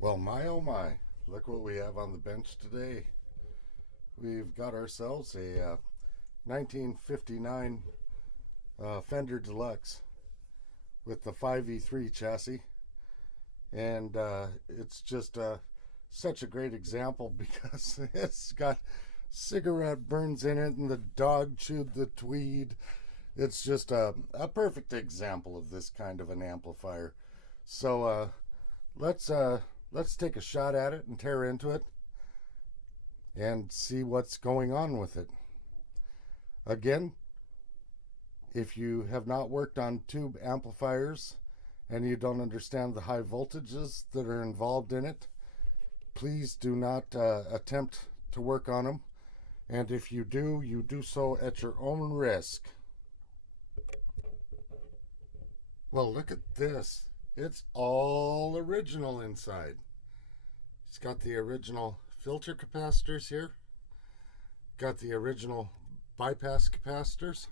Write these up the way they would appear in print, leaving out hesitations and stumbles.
Well, my oh my, look what we have on the bench today. We've got ourselves a 1959 Fender Deluxe with the 5E3 chassis. And it's just such a great example because it's got cigarette burns in it and the dog chewed the tweed. It's just a perfect example of this kind of an amplifier. So let's let's take a shot at it and tear into it and see what's going on with it. Again, if you have not worked on tube amplifiers and you don't understand the high voltages that are involved in it, please do not attempt to work on them. And if you do, you do so at your own risk. Well, look at this. It's all original inside. It's got the original filter capacitors here. Got the original bypass capacitors.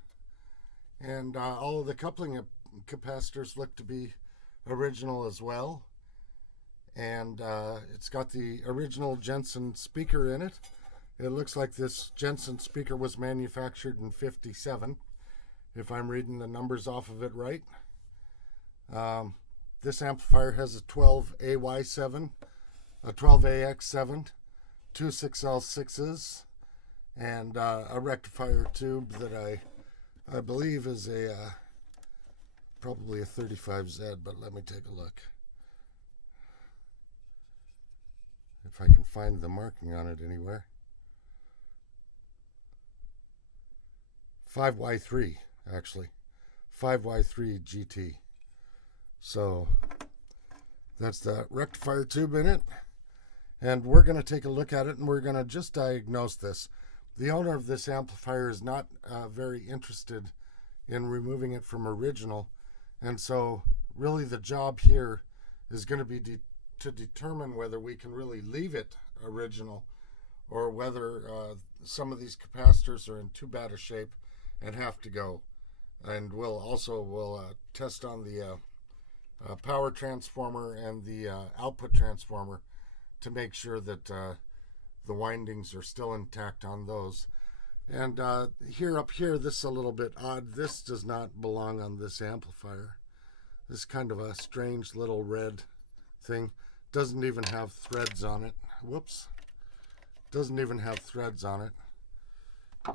And all of the coupling capacitors look to be original as well. And it's got the original Jensen speaker in it. It looks like this Jensen speaker was manufactured in '57, if I'm reading the numbers off of it right. This amplifier has a 12AY7, a 12AX7, two 6L6s, and a rectifier tube that I believe is probably a 35Z, but let me take a look. If I can find the marking on it anywhere. 5Y3, actually. 5Y3 GT. So that's the rectifier tube in it. And we're going to take a look at it and we're going to just diagnose this. The owner of this amplifier is not very interested in removing it from original. And so really the job here is going to be to determine whether we can really leave it original or whether some of these capacitors are in too bad a shape and have to go. And we'll test on the power transformer and the output transformer to make sure that the windings are still intact on those. And here up here, this is a little bit odd. This does not belong on this amplifier. This kind of a strange little red thing. Doesn't even have threads on it. Whoops. Doesn't even have threads on it.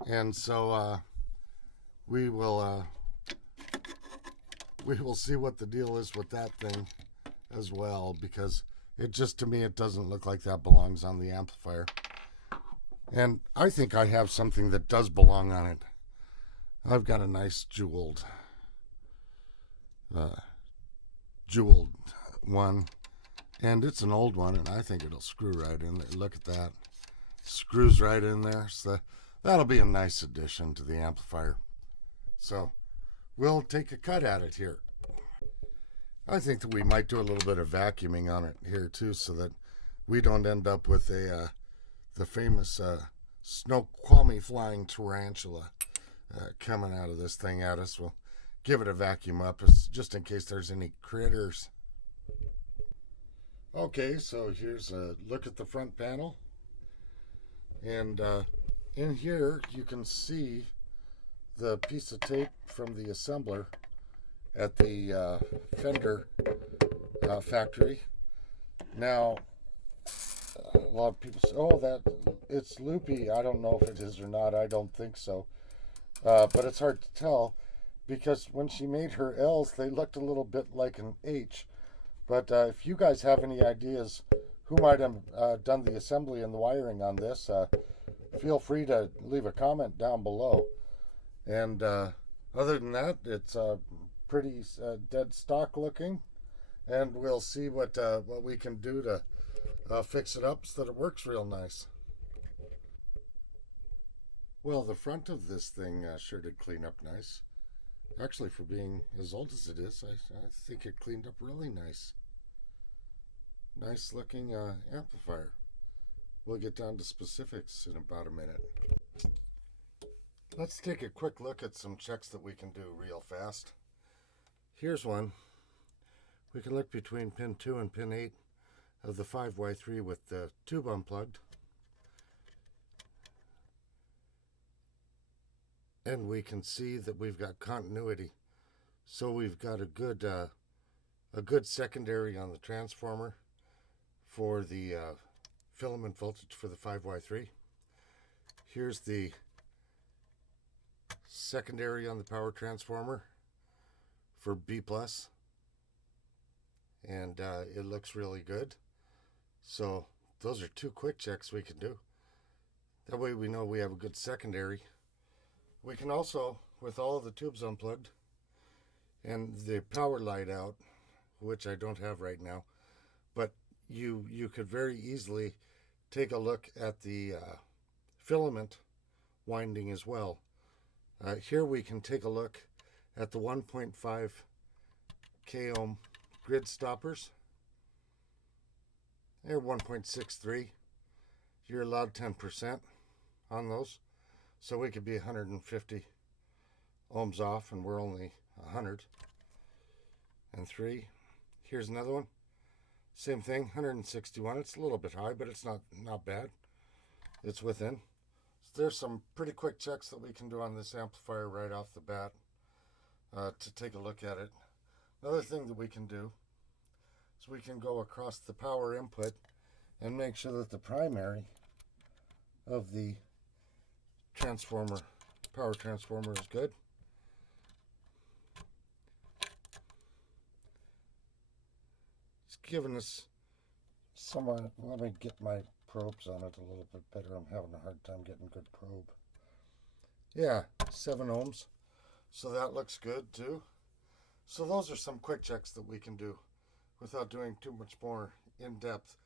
And so we will see what the deal is with that thing as well, because it just, to me, it doesn't look like that belongs on the amplifier. And I think I have something that does belong on it. I've got a nice jeweled one, and it's an old one, and I think it'll screw right in there. Look at that. Screws right in there. So that'll be a nice addition to the amplifier. So we'll take a cut at it here. I think that we might do a little bit of vacuuming on it here too, so that we don't end up with the famous Snoqualmie flying tarantula coming out of this thing at us. We'll give it a vacuum up just in case there's any critters. Okay, so here's a look at the front panel. And in here you can see the piece of tape from the assembler at the Fender factory. Now, a lot of people say, oh, that it's loopy. I don't know if it is or not. I don't think so. But it's hard to tell because when she made her L's, they looked a little bit like an H. But if you guys have any ideas who might have done the assembly and the wiring on this, feel free to leave a comment down below. And other than that, it's pretty dead stock looking, and we'll see what we can do to fix it up so that it works real nice. Well, the front of this thing sure did clean up nice. Actually, for being as old as it is, I think it cleaned up really nice. Nice looking amplifier. We'll get down to specifics in about a minute. Let's take a quick look at some checks that we can do real fast. Here's one. We can look between pin 2 and pin 8 of the 5Y3 with the tube unplugged. And we can see that we've got continuity. So we've got a good secondary on the transformer for the filament voltage for the 5Y3. Here's the secondary on the power transformer for B+, and it looks really good. So those are two quick checks we can do. That way we know we have a good secondary. We can also, with all of the tubes unplugged and the power light out, which I don't have right now, but you could very easily take a look at the filament winding as well. Here we can take a look at the 1.5 k ohm grid stoppers. They're 1.63. You're allowed 10% on those. So we could be 150 ohms off, and we're only 103. Here's another one. Same thing, 161. It's a little bit high, but it's not bad. It's within. So there's some pretty quick checks that we can do on this amplifier right off the bat to take a look at it. Another thing that we can do is we can go across the power input and make sure that the primary of the power transformer is good. It's giving us somewhere. Let me get my probes on it a little bit better. I'm having a hard time getting good probe. Yeah, 7 ohms. So that looks good too. So those are some quick checks that we can do without doing too much more in depth.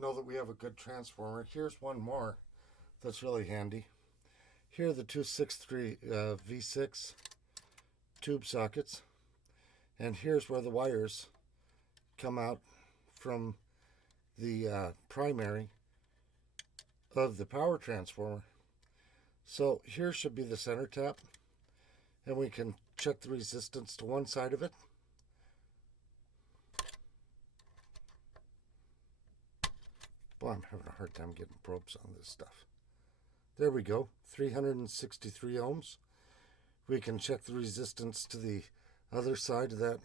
Know that we have a good transformer. Here's one more that's really handy. Here are the 263 V6 tube sockets, and here's where the wires come out from the primary of the power transformer. So here should be the center tap, and we can check the resistance to one side of it. Boy, I'm having a hard time getting probes on this stuff. There we go, 363 ohms. We can check the resistance to the other side of that,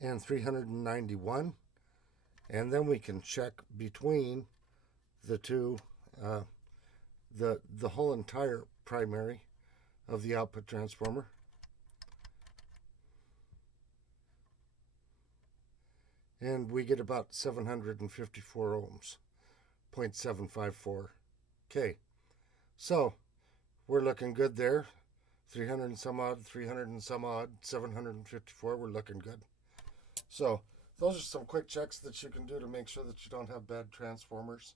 and 391. And then we can check between the two, the whole entire primary of the output transformer. And we get about 754 ohms, 0.754 K. So we're looking good there. 300 and some odd, 300 and some odd, 754, we're looking good. So those are some quick checks that you can do to make sure that you don't have bad transformers.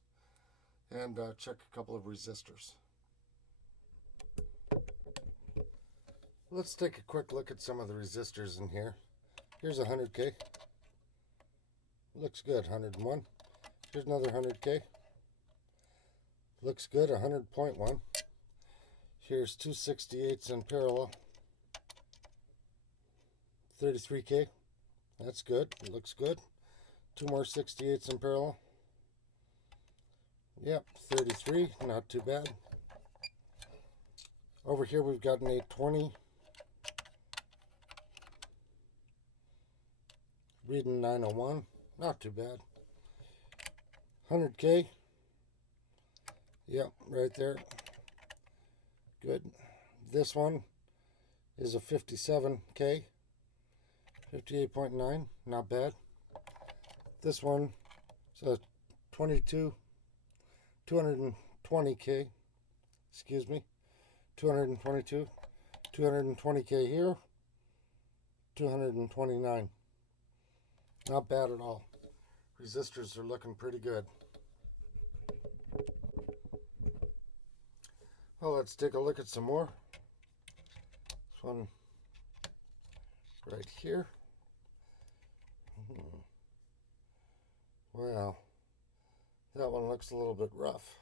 And check a couple of resistors. Let's take a quick look at some of the resistors in here. Here's 100K. Looks good, 101. Here's another 100K. Looks good, 100.1. Here's 268s in parallel. 33K. That's good. It looks good. 2 more 68s in parallel. Yep, 33. Not too bad. Over here we've got an 820. Reading 901. Not too bad. 100K. Yep, right there. Good. This one is a 57K. 58.9. Not bad. This one is a 220K. Excuse me. 222. 220K here. 229. Not bad at all. Resistors are looking pretty good. Well, let's take a look at some more. This one right here. Well, that one looks a little bit rough.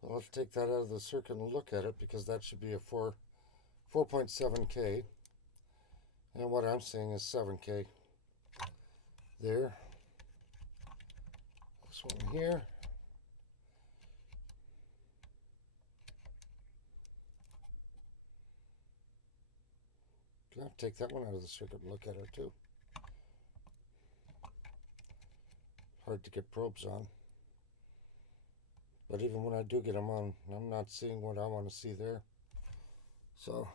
Well, let's take that out of the circuit and look at it, because that should be a 4.7K. And what I'm seeing is 7K. There. this one here. Gonna have to take that one out of the circuit and look at it too. Hard to get probes on. But even when I do get them on, I'm not seeing what I want to see there. So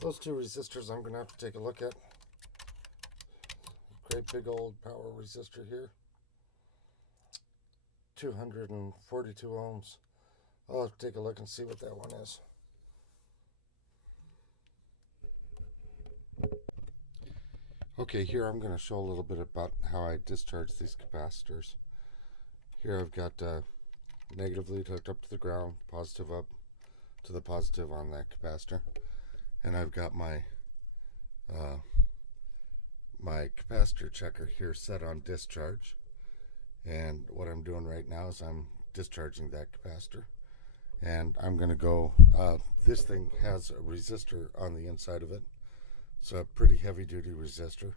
those two resistors I'm going to have to take a look at. Great big old power resistor here. 242 ohms. I'll have to take a look and see what that one is. Okay, here I'm going to show a little bit about how I discharge these capacitors. Here I've got negative lead hooked up to the ground, positive up to the positive on that capacitor, and I've got my my capacitor checker here set on discharge. And what I'm doing right now is I'm discharging that capacitor, and I'm going to go, this thing has a resistor on the inside of it. It's a pretty heavy duty resistor,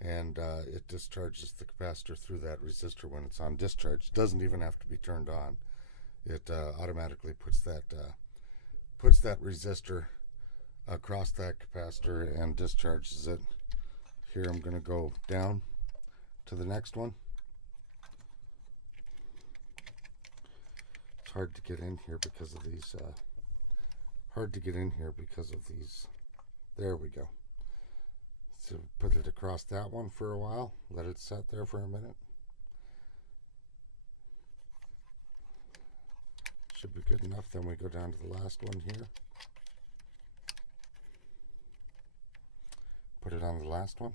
and it discharges the capacitor through that resistor when it's on discharge. It doesn't even have to be turned on. It automatically puts that resistor across that capacitor and discharges it. Here I'm going to go down to the next one. It's hard to get in here because of these. There we go. So put it across that one for a while. Let it set there for a minute. Should be good enough. Then we go down to the last one here. Put it on the last one.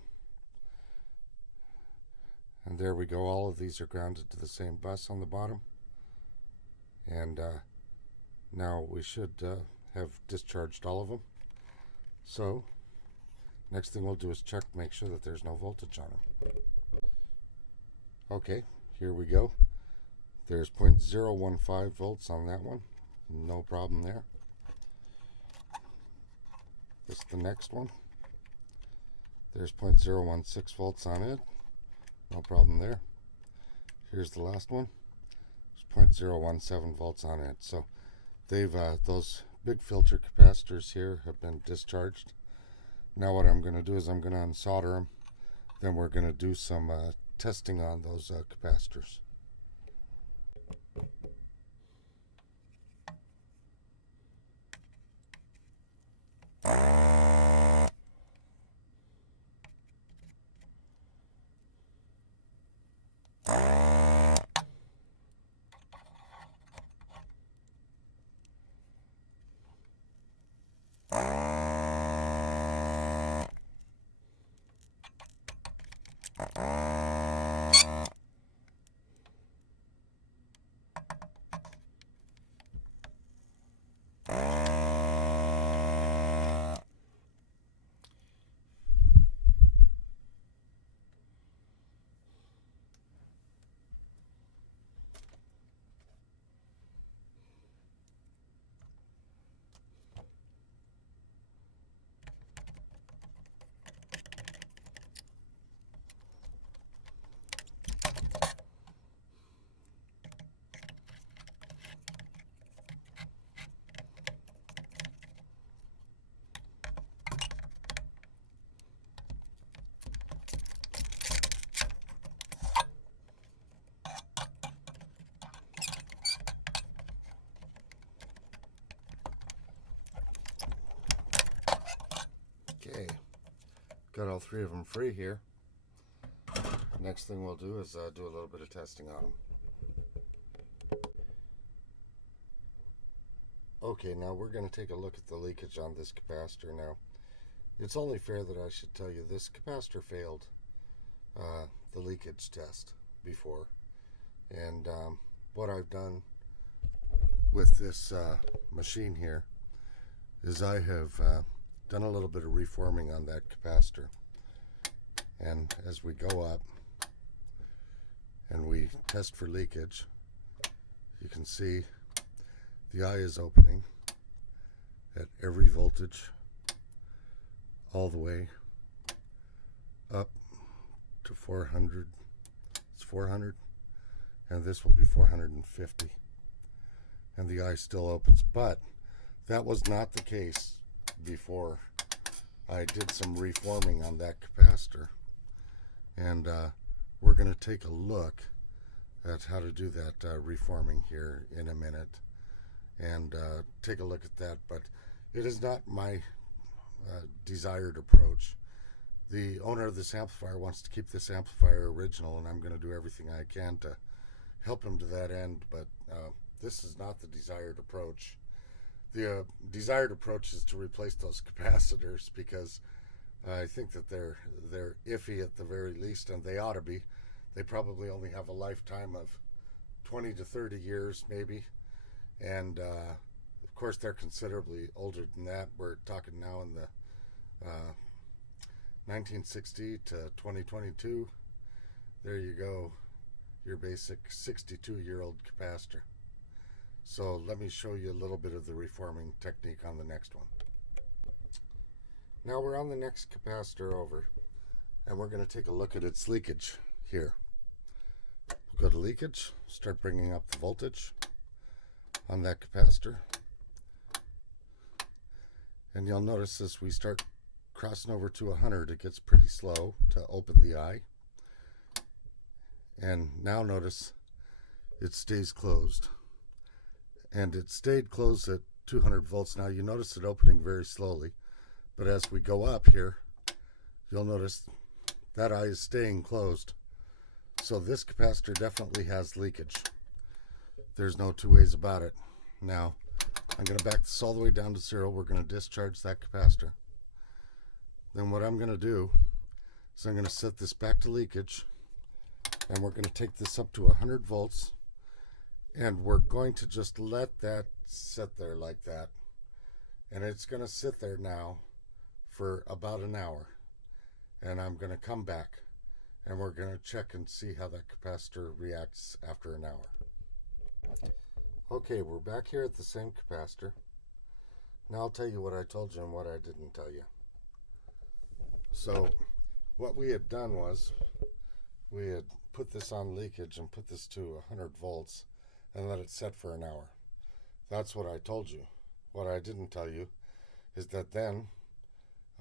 And there we go. All of these are grounded to the same bus on the bottom. And now we should have discharged all of them. So next thing we'll do is check, make sure that there's no voltage on them. Okay, here we go. There's 0.015 volts on that one. No problem there. This is the next one. There's 0.016 volts on it. No problem there. Here's the last one. There's 0.017 volts on it. So they've those big filter capacitors here have been discharged. Now what I'm going to do is I'm going to unsolder them. Then we're going to do some testing on those capacitors. Okay, got all three of them free here. Next thing we'll do is do a little bit of testing on them. Okay, now we're going to take a look at the leakage on this capacitor. Now, it's only fair that I should tell you this capacitor failed the leakage test before. And what I've done with this machine here is I have done a little bit of reforming on that capacitor. And as we go up and we test for leakage, you can see the eye is opening at every voltage all the way up to 400. It's 400, and this will be 450, and the eye still opens. But that was not the case before I did some reforming on that capacitor, and we're going to take a look at how to do that reforming here in a minute, and take a look at that. But it is not my desired approach. The owner of this amplifier wants to keep this amplifier original, and I'm going to do everything I can to help him to that end, but this is not the desired approach. The desired approach is to replace those capacitors, because I think that they're iffy at the very least, and they ought to be. They probably only have a lifetime of 20 to 30 years maybe, and of course they're considerably older than that. We're talking now in the 1960 to 2022. There you go, your basic 62-year-old capacitor. So let me show you a little bit of the reforming technique on the next one. Now we're on the next capacitor over, and we're going to take a look at its leakage here. We'll go to leakage, start bringing up the voltage on that capacitor, and you'll notice as we start crossing over to 100, it gets pretty slow to open the eye. And now notice it stays closed, and it stayed closed at 200 volts. Now you notice it opening very slowly, but as we go up here, you'll notice that eye is staying closed. So this capacitor definitely has leakage. There's no two ways about it. Now I'm going to back this all the way down to 0. We're going to discharge that capacitor. Then what I'm going to do is I'm going to set this back to leakage, and we're going to take this up to 100 volts, and we're going to just let that sit there like that. And it's going to sit there now for about an hour, and I'm going to come back and we're going to check and see how that capacitor reacts after an hour. Okay, we're back here at the same capacitor. Now I'll tell you what I told you and what I didn't tell you. So what we had done was we had put this on leakage and put this to 100 volts and let it set for an hour. That's what I told you. What I didn't tell you is that then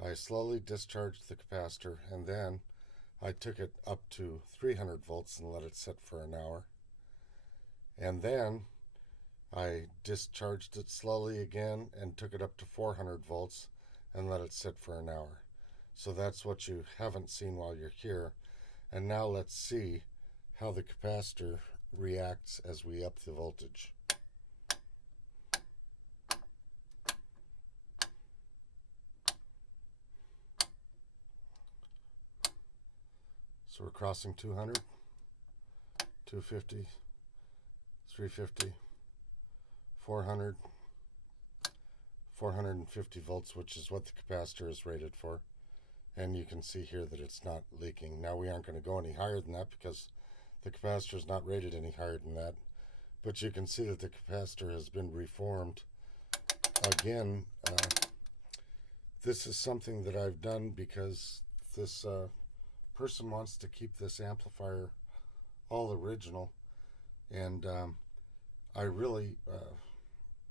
I slowly discharged the capacitor, and then I took it up to 300 volts and let it sit for an hour. And then I discharged it slowly again and took it up to 400 volts and let it sit for an hour. So that's what you haven't seen while you're here. And now let's see how the capacitor reacts as we up the voltage. So we're crossing 200, 250, 350, 400, 450 volts, which is what the capacitor is rated for. And you can see here that it's not leaking. Now we aren't going to go any higher than that because the capacitor is not rated any higher than that. But you can see that the capacitor has been reformed. Again, this is something that I've done because this person wants to keep this amplifier all original, and I really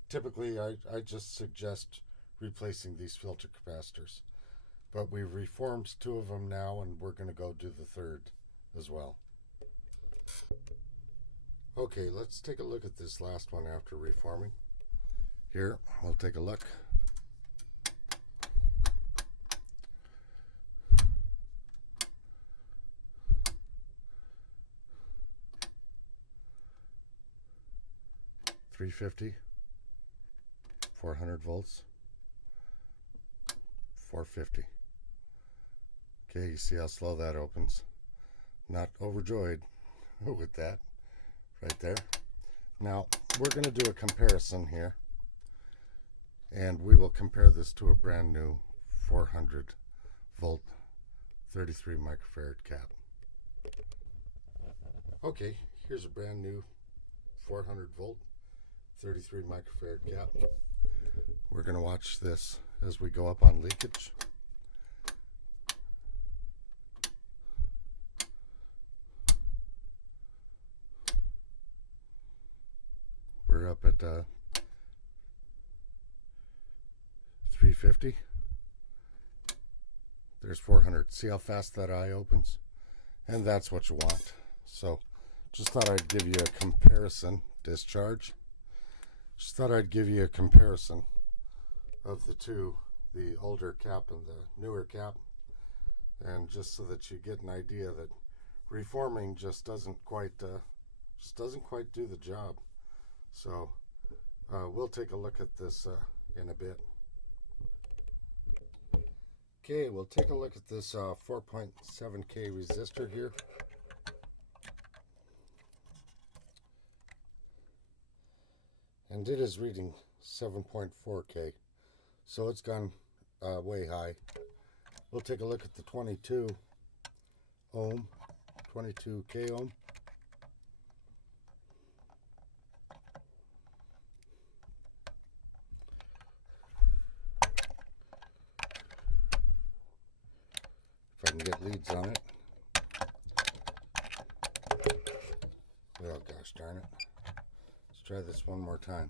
typically I just suggest replacing these filter capacitors, but we've reformed 2 of them now, and we're going to go do the 3rd as well. Okay, let's take a look at this last one after reforming. Here, we'll take a look. $350, 400 volts, 450. Okay, you see how slow that opens. Not overjoyed with that right there. Now we're going to do a comparison here, and we will compare this to a brand new 400 volt 33 microfarad cap. Okay, here's a brand new 400 volt 33 microfarad cap. We're going to watch this as we go up on leakage. at 350. There's 400. See how fast that eye opens? And that's what you want. So just thought I'd give you a comparison. Discharge. Just thought I'd give you a comparison of the two, the older cap and the newer cap, and just so that you get an idea that reforming just doesn't quite do the job. So we'll take a look at this in a bit. Okay, we'll take a look at this 4.7K resistor here. And it is reading 7.4K, so it's gone way high. We'll take a look at the 22 ohm, 22K ohm. If I can get leads on it. Oh gosh darn it. Let's try this one more time.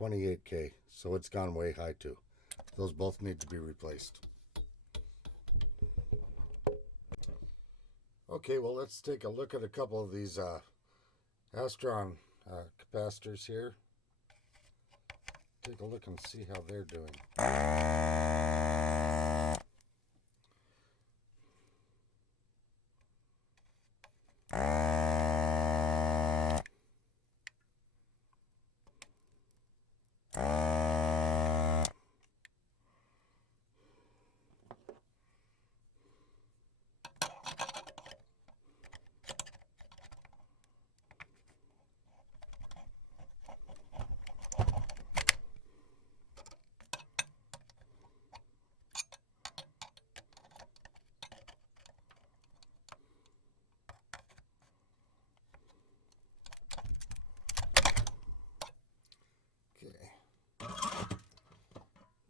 $28K, so it's gone way high too. Those both need to be replaced. Okay, well let's take a look at a couple of these Astron capacitors here. Take a look and see how they're doing.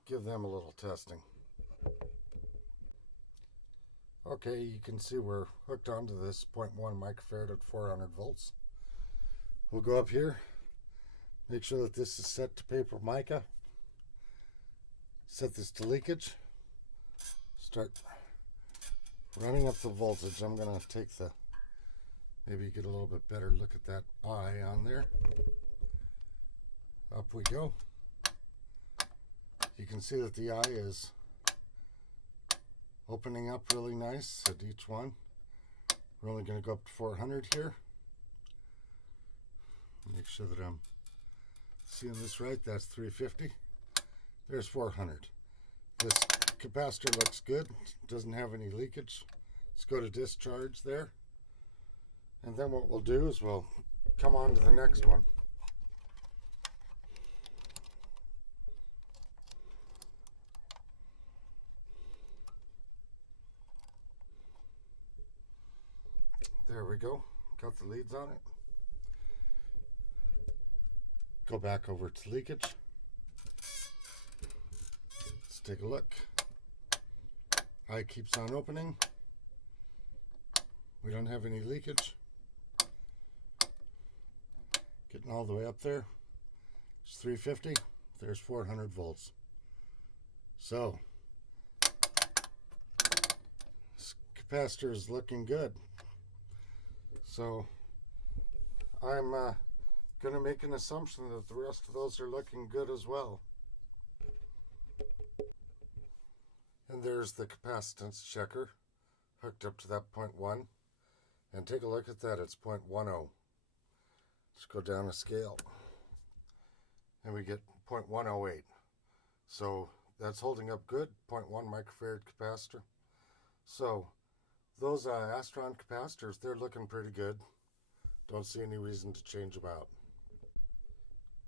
Give them a little testing. Okay, you can see we're hooked onto this 0.1 microfarad at 400 volts. We'll go up here, make sure that this is set to paper mica, set this to leakage, start running up the voltage. I'm going to take the, maybe get a little bit better look at that eye on there. Up we go. You can see that the eye is opening up really nice at each one. We're only going to go up to 400 here. Make sure that I'm seeing this right. That's 350. There's 400. This capacitor looks good. Doesn't have any leakage. Let's go to discharge there. And then what we'll do is we'll come on to the next one. There we go. Got the leads on it. Go back over to leakage. Let's take a look. Eye keeps on opening. We don't have any leakage. Getting all the way up there. It's 350. There's 400 volts. So, this capacitor is looking good. So I'm going to make an assumption that the rest of those are looking good as well. And there's the capacitance checker hooked up to that 0.1. And take a look at that, it's 0.10. Let's go down a scale. And we get 0.108. So that's holding up good, 0.1 microfarad capacitor. So those Astron capacitors, they're looking pretty good. Don't see any reason to change them out.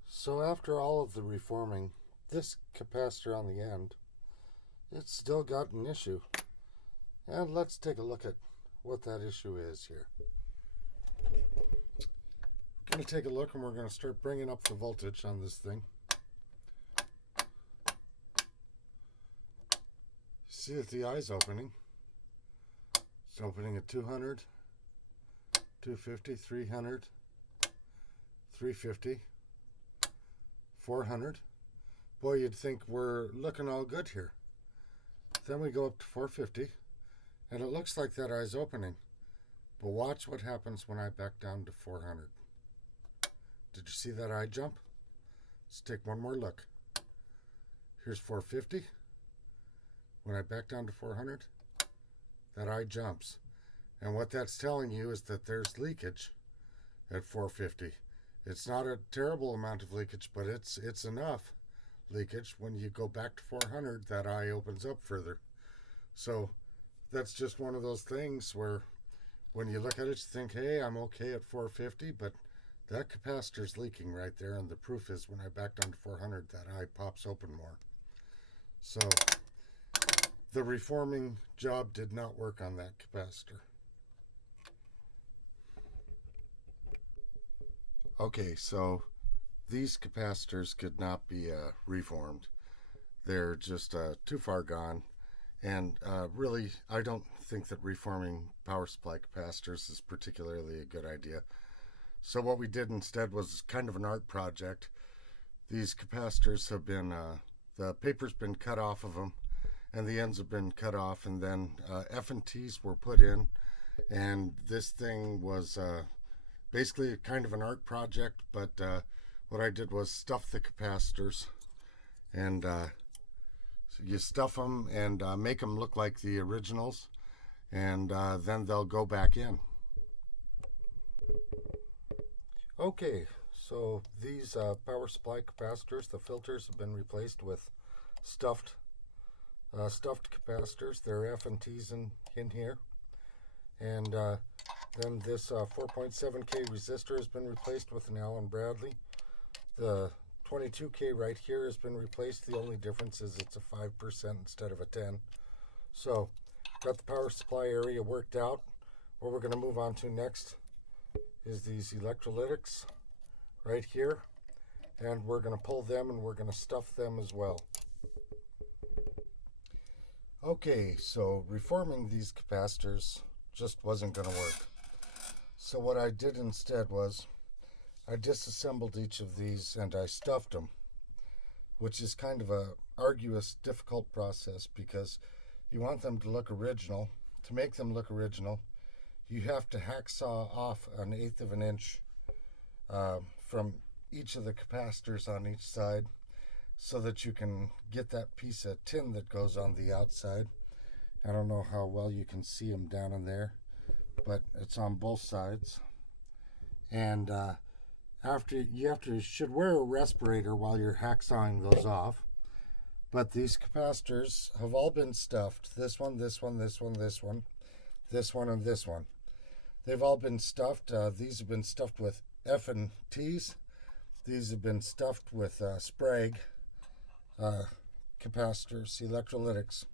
So after all of the reforming, this capacitor on the end, it's still got an issue. And let's take a look at what that issue is here. We're going to take a look and we're going to start bringing up the voltage on this thing. See that the eye's opening. It's opening at 200, 250, 300, 350, 400. Boy, you'd think we're looking all good here. Then we go up to 450, and it looks like that eye's opening. But watch what happens when I back down to 400. Did you see that eye jump? Let's take one more look. Here's 450. When I back down to 400, that eye jumps. And what that's telling you is that there's leakage at 450. It's not a terrible amount of leakage, but it's enough leakage. When you go back to 400, that eye opens up further. So that's just one of those things where when you look at it, you think, hey, I'm okay at 450, but that capacitor's leaking right there, and the proof is when I back down to 400, that eye pops open more. So the reforming job did not work on that capacitor. Okay, so these capacitors could not be reformed. They're just too far gone. And really, I don't think that reforming power supply capacitors is particularly a good idea. So what we did instead was kind of an art project. These capacitors have been, the paper's been cut off of them, and the ends have been cut off, and then F&Ts were put in, and this thing was basically kind of an art project, but what I did was stuff the capacitors, and so you stuff them and make them look like the originals, and then they'll go back in. Okay, so these power supply capacitors, the filters have been replaced with stuffed capacitors. They're F&Ts in here. And then this 4.7K resistor has been replaced with an Allen Bradley. The 22K right here has been replaced. The only difference is it's a 5% instead of a 10. So got the power supply area worked out. What we're going to move on to next is these electrolytics right here, and we're going to pull them and we're going to stuff them as well. Okay, so reforming these capacitors just wasn't going to work. So what I did instead was I disassembled each of these and I stuffed them, which is kind of a arduous, difficult process because you want them to look original. To make them look original, you have to hacksaw off 1/8 of an inch from each of the capacitors on each side so that you can get that piece of tin that goes on the outside. I don't know how well you can see them down in there, but it's on both sides. And you should wear a respirator while you're hacksawing those off. But these capacitors have all been stuffed. This one, this one, this one, this one, this one, and this one. They've all been stuffed. These have been stuffed with F&Ts. These have been stuffed with Sprague capacitors, electrolytics.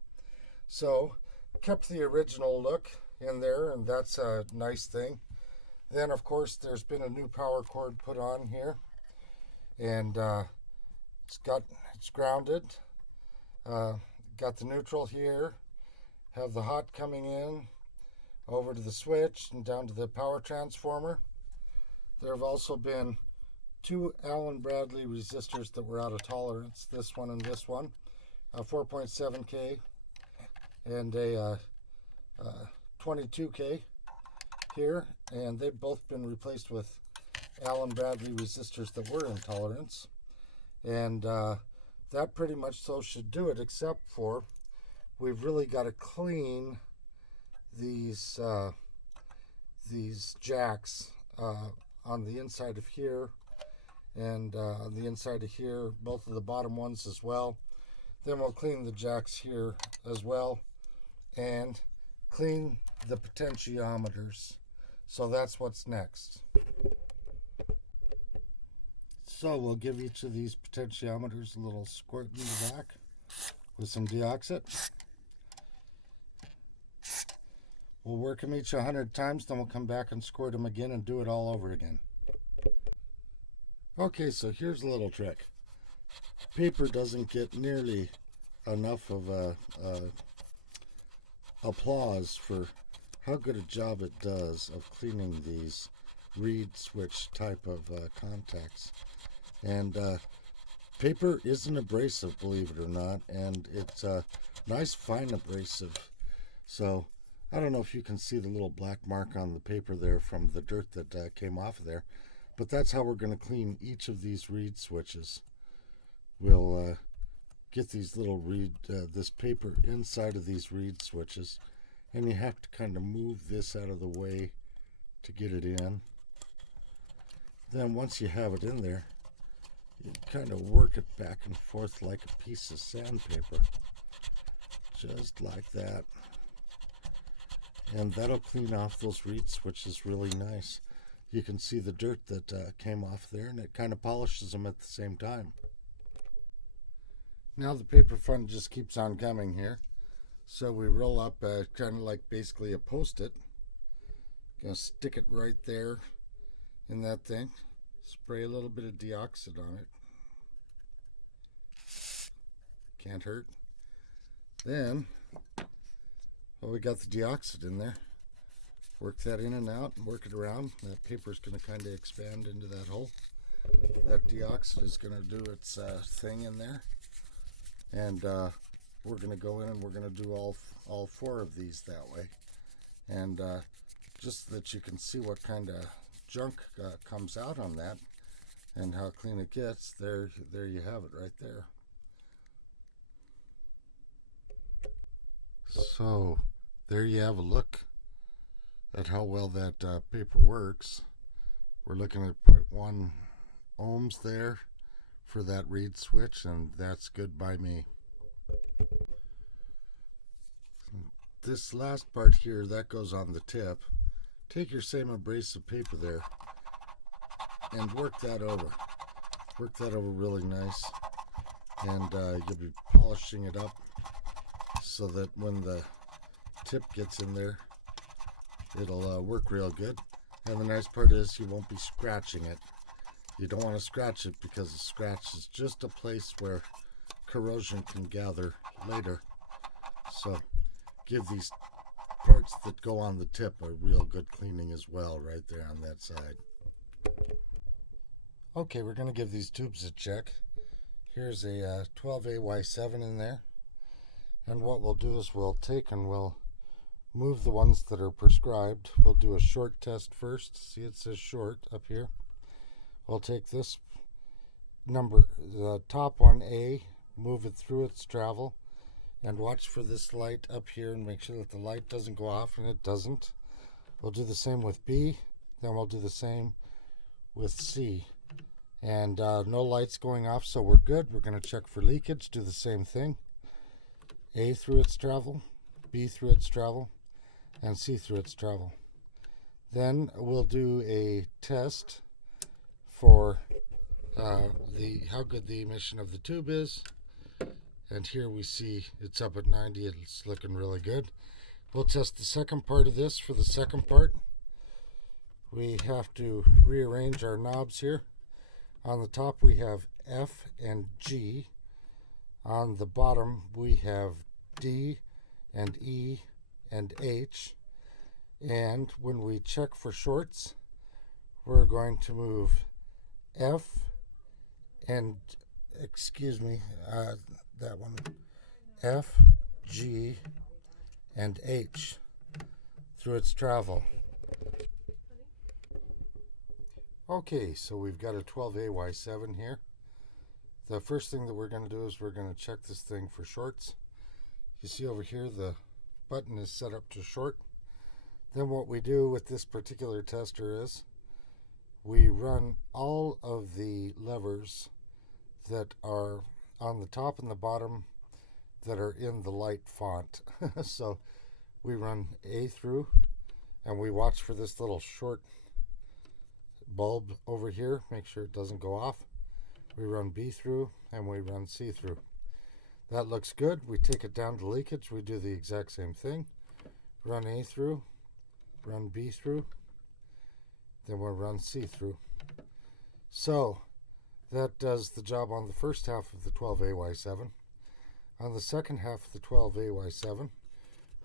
So kept the original look in there, and that's a nice thing. Then of course there's been a new power cord put on here, and it's grounded. Got the neutral here, have the hot coming in over to the switch and down to the power transformer. There have also been 2 Allen Bradley resistors that were out of tolerance, this one and this one, a 4.7K and a 22K here, and they've both been replaced with Allen Bradley resistors that were in tolerance. And that pretty much so should do it, except for we've really got to clean these jacks on the inside of here and on the inside of here, both of the bottom ones as well. Then we'll clean the jacks here as well and clean the potentiometers. So that's what's next. So we'll give each of these potentiometers a little squirt in the back with some deoxit. We'll work them each 100 times, then we'll come back and squirt them again and do it all over again. Okay, so here's a little trick. Paper doesn't get nearly enough of a applause for how good a job it does of cleaning these reed switch type of contacts. And paper isn't abrasive, believe it or not, and it's a nice fine abrasive. So I don't know if you can see the little black mark on the paper there from the dirt that came off of there, but that's how we're going to clean each of these reed switches. We'll get these little this paper inside of these reed switches, and you have to kind of move this out of the way to get it in. Then once you have it in there, you kind of work it back and forth like a piece of sandpaper, just like that, and that'll clean off those reed switches really nice. You can see the dirt that came off there, and it kind of polishes them at the same time. Now the paper fun just keeps on coming here. So we roll up kind of like basically a Post-it. Gonna stick it right there in that thing. Spray a little bit of deoxit on it. Can't hurt. Then, well, we got the deoxit in there. Work that in and out and work it around. That paper's gonna kind of expand into that hole. That deoxit is gonna do its thing in there. And we're going to go in and we're going to do all four of these that way. And just so that you can see what kind of junk comes out on that and how clean it gets, there you have it right there. So there you have a look at how well that paper works. We're looking at 0.1 ohms there for that reed switch, and that's good by me. This last part here, that goes on the tip. Take your same abrasive paper there and work that over. Work that over really nice, and you'll be polishing it up so that when the tip gets in there, it'll work real good. And the nice part is you won't be scratching it. You don't want to scratch it because the scratch is just a place where corrosion can gather later. So give these parts that go on the tip a real good cleaning as well right there on that side. Okay, we're going to give these tubes a check. Here's a 12AY7 in there. And what we'll do is we'll take and we'll move the ones that are prescribed. We'll do a short test first. See, it says short up here. We'll take this number, the top one, A, move it through its travel, and watch for this light up here and make sure that the light doesn't go off, and it doesn't. We'll do the same with B, then we'll do the same with C. And no lights going off, so we're good. We're going to check for leakage, do the same thing. A through its travel, B through its travel, and C through its travel. Then we'll do a test for how good the emission of the tube is, and here we see it's up at 90. It's looking really good. We'll test the second part of this. For the second part, we have to rearrange our knobs here. On the top we have F and G. On the bottom we have D and E and H. And when we check for shorts, we're going to move F and, that one, F, G, and H through its travel. Okay, so we've got a 12AY7 here. The first thing that we're going to do is we're going to check this thing for shorts. You see over here the button is set up to short. Then what we do with this particular tester is we run all of the levers that are on the top and the bottom that are in the light font. So we run A through, and we watch for this little short bulb over here, make sure it doesn't go off. We run B through, and we run C through. That looks good. We take it down to leakage. We do the exact same thing. Run A through, run B through, then we'll run C through. So that does the job on the first half of the 12AY7. On the second half of the 12AY7,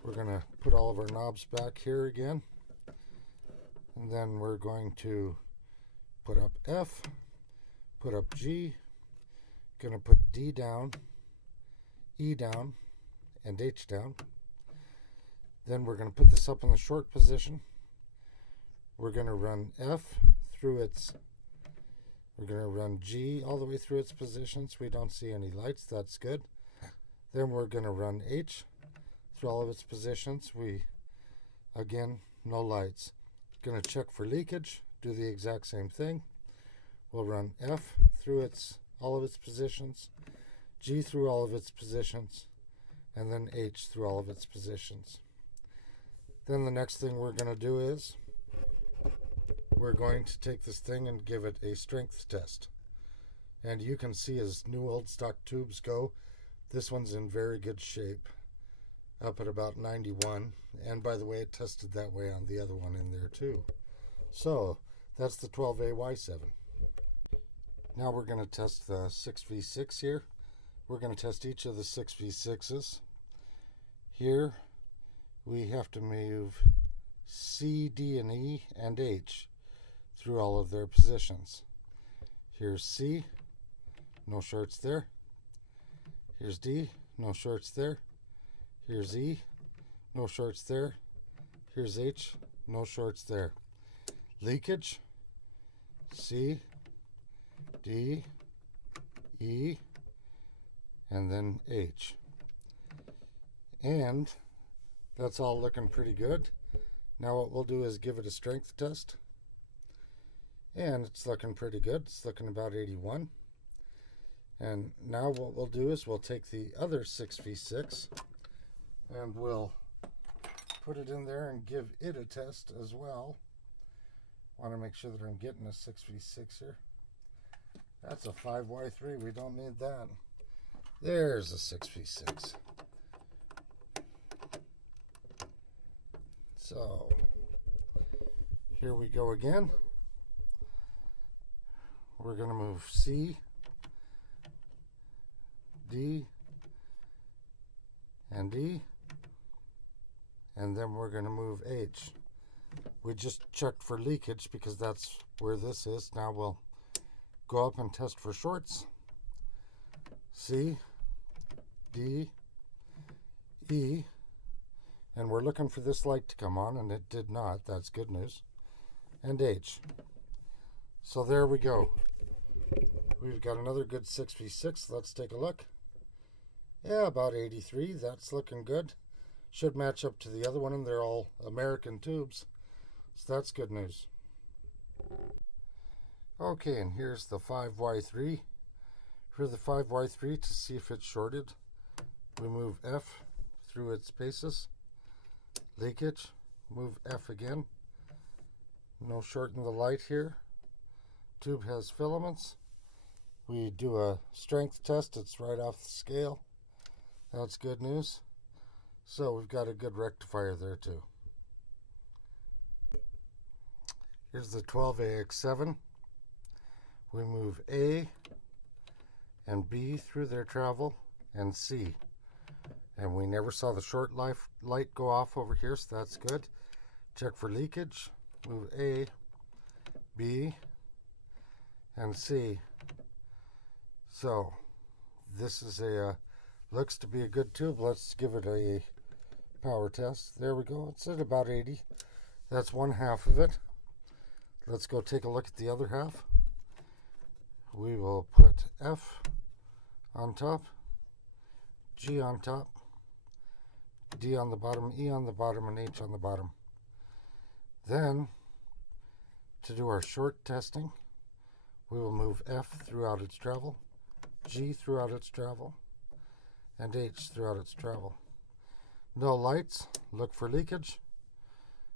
We're going to put all of our knobs back here again. And then we're going to put up F, put up G, going to put D down, E down, and H down. Then we're going to put this up in the short position. We're going to run F through its, we're going to run G all the way through its positions. We don't see any lights, that's good. Then we're going to run H through all of its positions. Again, no lights. Going to check for leakage, do the exact same thing. We'll run F through all of its positions, G through all of its positions, and then H through all of its positions. Then the next thing we're going to do is we're going to take this thing and give it a strength test. And you can see as new old stock tubes go, this one's in very good shape, up at about 91. And by the way, it tested that way on the other one in there too. So that's the 12AY7. Now we're going to test the 6V6 here. We're going to test each of the 6V6s. Here we have to move C, D, and E, and H through all of their positions. Here's C, no shorts there. Here's D, no shorts there. Here's E, no shorts there. Here's H, no shorts there. Leakage, C, D, E, and then H. And that's all looking pretty good. Now what we'll do is give it a strength test. And it's looking pretty good. It's looking about 81. And now what we'll do is we'll take the other 6V6 and we'll put it in there and give it a test as well. Want to make sure that I'm getting a 6V6 here. That's a 5Y3. We don't need that. There's a 6V6. So here we go again. We're going to move C, D, and D, and then we're going to move H. We just checked for leakage because that's where this is. Now we'll go up and test for shorts. C, D, E, and we're looking for this light to come on, and it did not. That's good news. And H. So there we go. We've got another good 6V6. Let's take a look. Yeah, about 83. That's looking good. Should match up to the other one, and they're all American tubes. So that's good news. Okay, and here's the 5Y3. For the 5Y3, to see if it's shorted, we move F through its paces. Leakage, move F again. No shorting the light here. Tube has filaments. We do a strength test. It's right off the scale. That's good news. So we've got a good rectifier there too. Here's the 12AX7. We move A and B through their travel and C. And we never saw the short light go off over here, so that's good. Check for leakage. Move A, B, and C. So this is looks to be a good tube. Let's give it a power test. There we go. It's at about 80. That's one half of it. Let's go take a look at the other half. We will put F on top, G on top, D on the bottom, E on the bottom, and H on the bottom. Then, to do our short testing, we will move F throughout its travel, G throughout its travel, and H throughout its travel. No lights, look for leakage.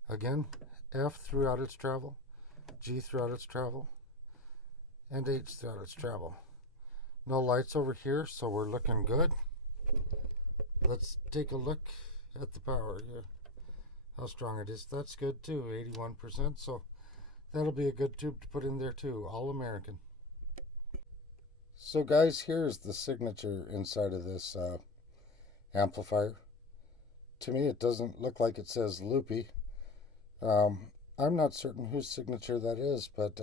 Again, F throughout its travel, G throughout its travel, and H throughout its travel. No lights over here, so we're looking good. Let's take a look at the power here. How strong it is. That's good too, 81%. So that'll be a good tube to put in there too, all American. So guys, here's the signature inside of this amplifier. to me it doesn't look like it says loopy. I'm not certain whose signature that is, but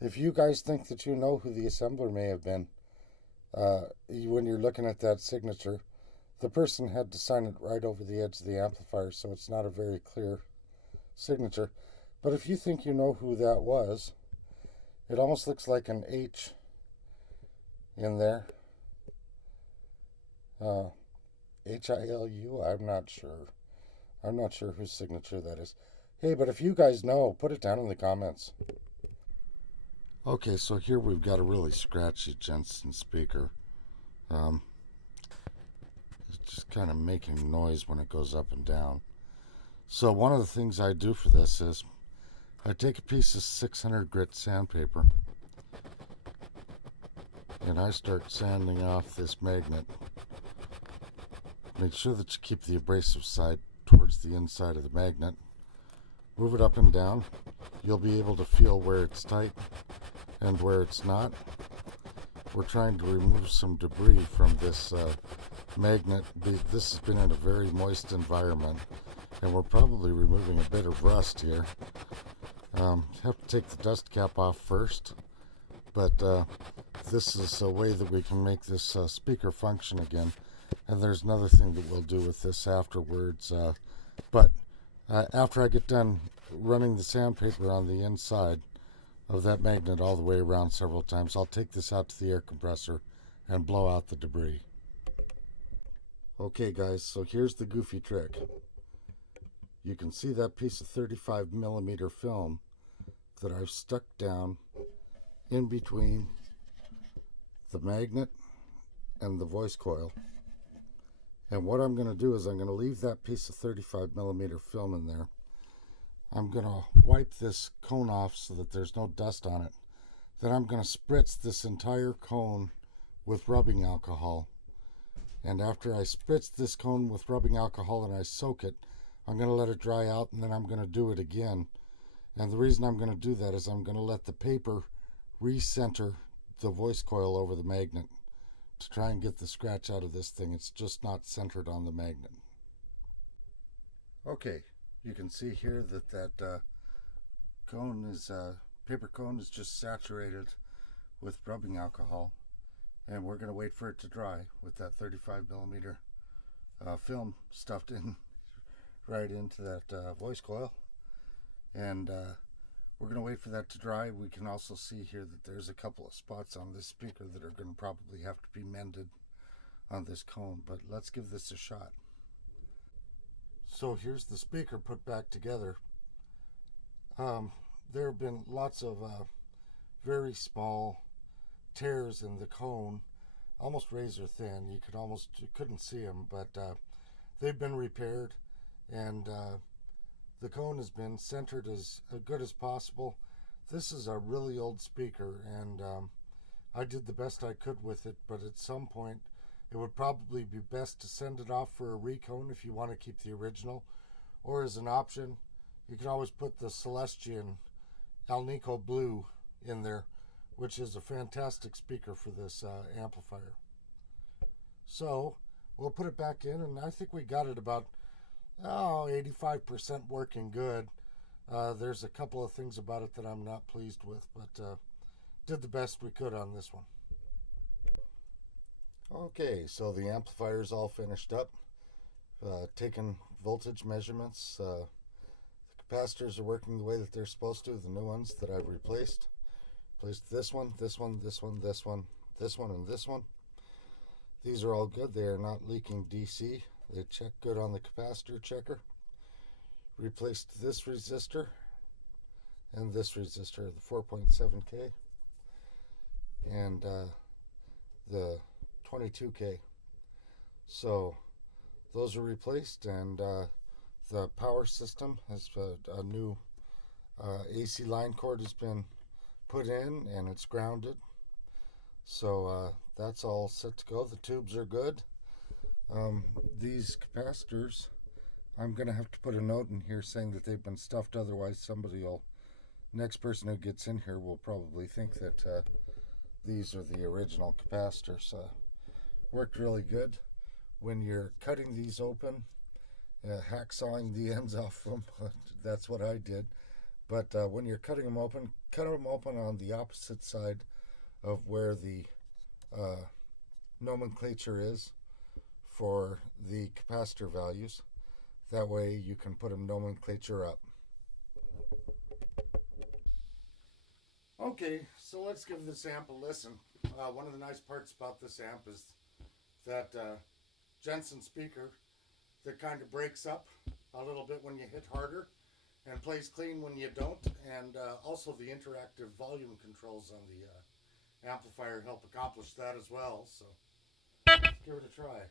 if you guys think that you know who the assembler may have been, when you're looking at that signature, the person had to sign it right over the edge of the amplifier, so it's not a very clear signature. But if you think you know who that was, it almost looks like an H in there. HILU, I'm not sure. I'm not sure whose signature that is. Hey, but if you guys know, put it down in the comments. Okay, so here we've got a really scratchy Jensen speaker. It's just kind of making noise when it goes up and down. So one of the things I do for this is I take a piece of 600 grit sandpaper and I start sanding off this magnet. Make sure that you keep the abrasive side towards the inside of the magnet. Move it up and down. You'll be able to feel where it's tight and where it's not. We're trying to remove some debris from this magnet. This has been in a very moist environment, and we're probably removing a bit of rust here. Have to take the dust cap off first, but this is a way that we can make this speaker function again. And there's another thing that we'll do with this afterwards. After I get done running the sandpaper on the inside of that magnet all the way around several times, I'll take this out to the air compressor and blow out the debris. Okay guys, so here's the goofy trick. You can see that piece of 35mm film that I've stuck down in between the magnet and the voice coil. And what I'm going to do is I'm going to leave that piece of 35mm film in there. I'm going to wipe this cone off so that there's no dust on it. Then I'm going to spritz this entire cone with rubbing alcohol. And after I spritz this cone with rubbing alcohol and I soak it, I'm going to let it dry out, and then I'm going to do it again. And the reason I'm going to do that is I'm going to let the paper recenter the voice coil over the magnet to try and get the scratch out of this thing. It's just not centered on the magnet. Okay, you can see here that cone is paper cone is just saturated with rubbing alcohol, and we're going to wait for it to dry with that 35mm film stuffed in right into that voice coil. And we're going to wait for that to dry. We can also see here that there's a couple of spots on this speaker that are going to probably have to be mended on this cone, but let's give this a shot. So here's the speaker put back together. There have been lots of very small tears in the cone, almost razor thin. You couldn't see them, but they've been repaired, and the cone has been centered as good as possible. This is a really old speaker, and I did the best I could with it, but at some point it would probably be best to send it off for a recone if you want to keep the original, or as an option, you can always put the Celestian Alnico Blue in there, which is a fantastic speaker for this amplifier. So we'll put it back in, and I think we got it about 85% working good. There's a couple of things about it that I'm not pleased with, but did the best we could on this one. Okay, so the amplifier's all finished up. Taken voltage measurements. The capacitors are working the way that they're supposed to, the new ones that I've replaced. Replaced this one, this one, this one, this one, this one, and this one. These are all good. They are not leaking DC. They check good on the capacitor checker. Replaced this resistor and this resistor, the 4.7K and the 22K. So those are replaced, and the power system has a new AC line cord has been put in, and it's grounded. So that's all set to go. The tubes are good. These capacitors, I'm going to have to put a note in here saying that they've been stuffed, otherwise next person who gets in here will probably think that these are the original capacitors. Worked really good. When you're cutting these open, hacksawing the ends off them. That's what I did. But when you're cutting them open, cut them open on the opposite side of where the uh, nomenclature is for the capacitor values. That way you can put them nomenclature up. Okay, so let's give this amp a listen. One of the nice parts about this amp is that Jensen speaker that kind of breaks up a little bit when you hit harder and plays clean when you don't, and also the interactive volume controls on the amplifier help accomplish that as well. So give it a try.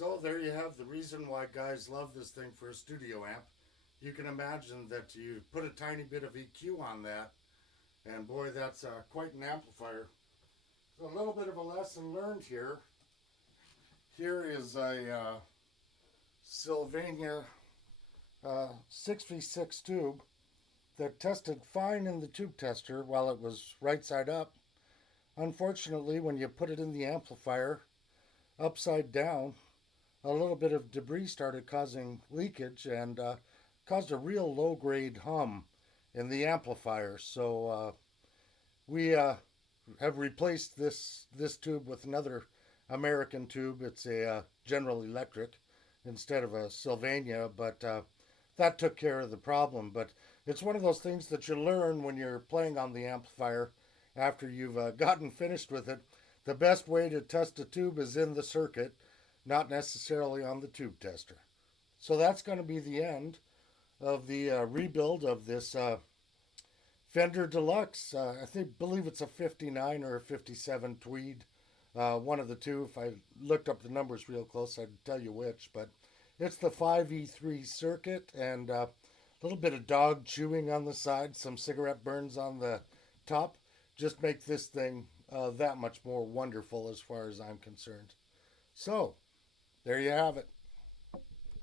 So there you have the reason why guys love this thing for a studio amp. You can imagine that you put a tiny bit of EQ on that, and boy, that's quite an amplifier. So a little bit of a lesson learned here. Here is a Sylvania 6v6 tube that tested fine in the tube tester while it was right side up. Unfortunately, when you put it in the amplifier upside down, a little bit of debris started causing leakage and caused a real low-grade hum in the amplifier. So we have replaced this tube with another American tube. It's a General Electric instead of a Sylvania, but that took care of the problem. But it's one of those things that you learn when you're playing on the amplifier after you've gotten finished with it. The best way to test a tube is in the circuit, not necessarily on the tube tester. So that's going to be the end of the rebuild of this Fender Deluxe. Believe it's a 59 or a 57 Tweed, one of the two. If I looked up the numbers real close, I'd tell you which. But it's the 5E3 circuit, and a little bit of dog chewing on the side, some cigarette burns on the top. Just make this thing that much more wonderful as far as I'm concerned. So, there you have it.